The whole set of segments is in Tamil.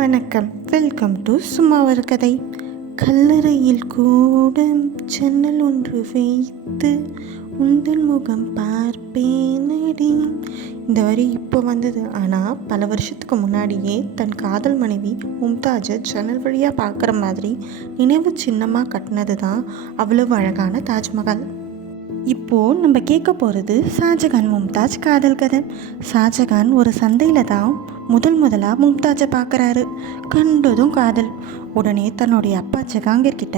வணக்கம். வெல்கம் டு சும்மா ஒரு கதை. கல்லறையில் கூட ஜன்னல் ஒன்று வைத்து உந்தன் முகம் பார்ப்பேனடி. இந்த வரி இப்போ வந்தது. ஆனால் பல வருஷத்துக்கு முன்னாடியே தன் காதல் மனைவி மும்தாஜை ஜன்னல் வழியாக பார்க்குற மாதிரி நினைவு சின்னமாக கட்டினது தான் அவ்வளவு அழகான தாஜ்மஹால். இப்போது நம்ம கேட்க போகிறது ஷாஜகான் மும்தாஜ் காதல் கதை. ஷாஜகான் ஒரு சந்தையில் தான் முதலாக மும்தாஜை பார்க்குறாரு. கண்டதும் காதல். உடனே தன்னுடைய அப்பா ஜஹாங்கீர் கிட்ட,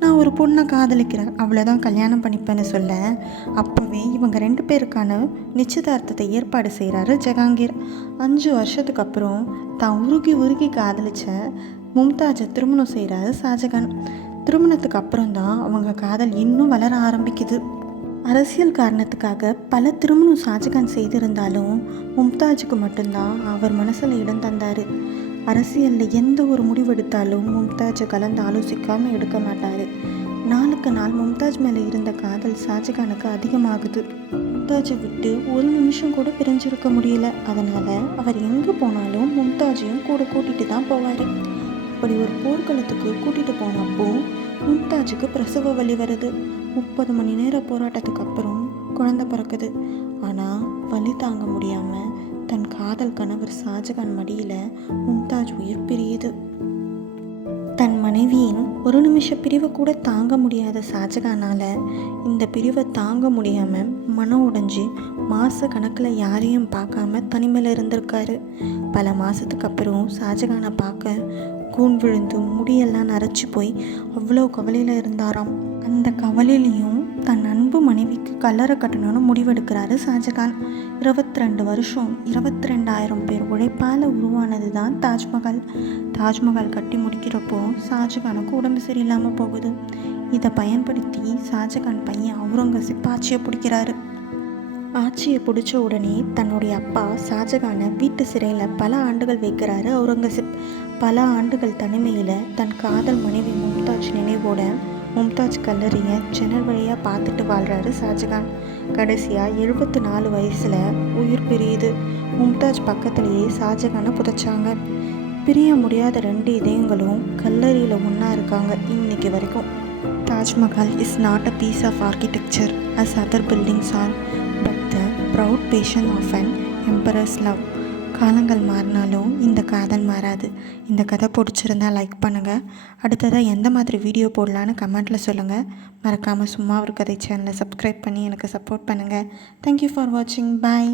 நான் ஒரு பொண்ணை காதலிக்கிறேன், அவ்வளோதான் கல்யாணம் பண்ணிப்பேன்னு சொல்ல, அப்போவே இவங்க 2 பேருக்கான நிச்சயதார்த்தத்தை ஏற்பாடு செய்கிறாரு ஜஹாங்கீர். 5 வருஷத்துக்கு அப்புறம் தான் உருகி காதலிச்ச மும்தாஜை திருமணம் செய்கிறாரு ஷாஜகான். திருமணத்துக்கு அப்புறம்தான் அவங்க காதல் இன்னும் வளர ஆரம்பிக்குது. அரசியல் காரணத்துக்காக பல திருமணம் ஷாஜகான் செய்திருந்தாலும் மும்தாஜுக்கு மட்டும்தான் அவர் மனசில் இடம் தந்தார். அரசியலில் எந்த ஒரு முடிவெடுத்தாலும் மும்தாஜை கலந்து ஆலோசிக்காமல் எடுக்க மாட்டார். நாளுக்கு நாள் மும்தாஜ் மேலே இருந்த காதல் ஷாஜகானுக்கு அதிகமாகுது. மும்தாஜை விட்டு ஒரு நிமிஷம் கூட பிரிஞ்சிருக்க முடியல. அதனால் அவர் எங்கே போனாலும் மும்தாஜையும் கூட கூட்டிகிட்டு தான் போவார். அப்படி ஒரு போர்க்களத்துக்கு கூட்டிகிட்டு போனப்போ மும்தாஜுக்கு பிரசவ வலி வருது. 30 மணி நேர போராட்டத்துக்கு அப்புறம் குழந்தை பிறக்குது. ஆனால் வலி தாங்க முடியாமல் தன் காதல் கணவர் ஷாஜகான் மடியில் மும்தாஜ் உயிர் பிரியுது. தன் மனைவியின் ஒரு நிமிஷ பிரிவை கூட தாங்க முடியாத ஷாஜகானால் இந்த பிரிவை தாங்க முடியாமல் மனம் உடைஞ்சி மாத கணக்கில் யாரையும் பார்க்காம தனிமையில் இருந்திருக்காரு. பல மாதத்துக்கு அப்புறம் ஷாஜகானை பார்க்க கூன் விழுந்து முடியெல்லாம் நரைச்சி போய் அவ்வளோ கவலையில் இருந்தாராம். அந்த கவலையிலையும் தன் அன்பு மனைவிக்கு கல்லறை கட்டணும்னு முடிவெடுக்கிறாரு ஷாஜகான். 22 வருஷம் 22,000 பேர் உழைப்பால் உருவானது தான் தாஜ்மஹால். தாஜ்மஹால் கட்டி முடிக்கிறப்போ ஷாஜகானுக்கு உடம்பு சரியில்லாமல் போகுது. இதை பயன்படுத்தி ஷாஜகான் பையன் அவுரங்கசீப் ஆட்சியை பிடிக்கிறாரு. ஆட்சியை பிடிச்ச உடனே தன்னுடைய அப்பா ஷாஜகானை வீட்டு சிறையில் பல ஆண்டுகள் வைக்கிறாரு அவுரங்கசீப். பல ஆண்டுகள் தனிமையில் தன் காதல் மனைவி மும்தாஜ் நினைவோட மும்தாஜ் கல்லறையை ஜன்னல் வழியாக பார்த்துட்டு வாழ்கிறாரு ஷாஜகான். கடைசியாக 74 வயசில் உயிர் பிரியுது. மும்தாஜ் பக்கத்துலேயே ஷாஜகானை புதைச்சாங்க. பிரிய முடியாத 2 இதயங்களும் கல்லறையில் ஒன்றா இருக்காங்க இன்னைக்கு வரைக்கும். Taj Mahal is not a piece of architecture as other buildings are, but the proud passion of an emperor's love. காலங்கள் மாறினாலும் இந்த காதல் மாறாது. இந்த கதை பிடிச்சிருந்தா லைக் பண்ணுங்கள். அடுத்ததாக எந்த மாதிரி வீடியோ போடலான்னு கமெண்ட்டில் சொல்லுங்கள். மறக்காமல் சும்மா ஒரு கதை சேனலை சப்ஸ்கிரைப் பண்ணி எனக்கு சப்போர்ட் பண்ணுங்கள். தேங்க்யூ ஃபார் வாட்சிங். பாய்.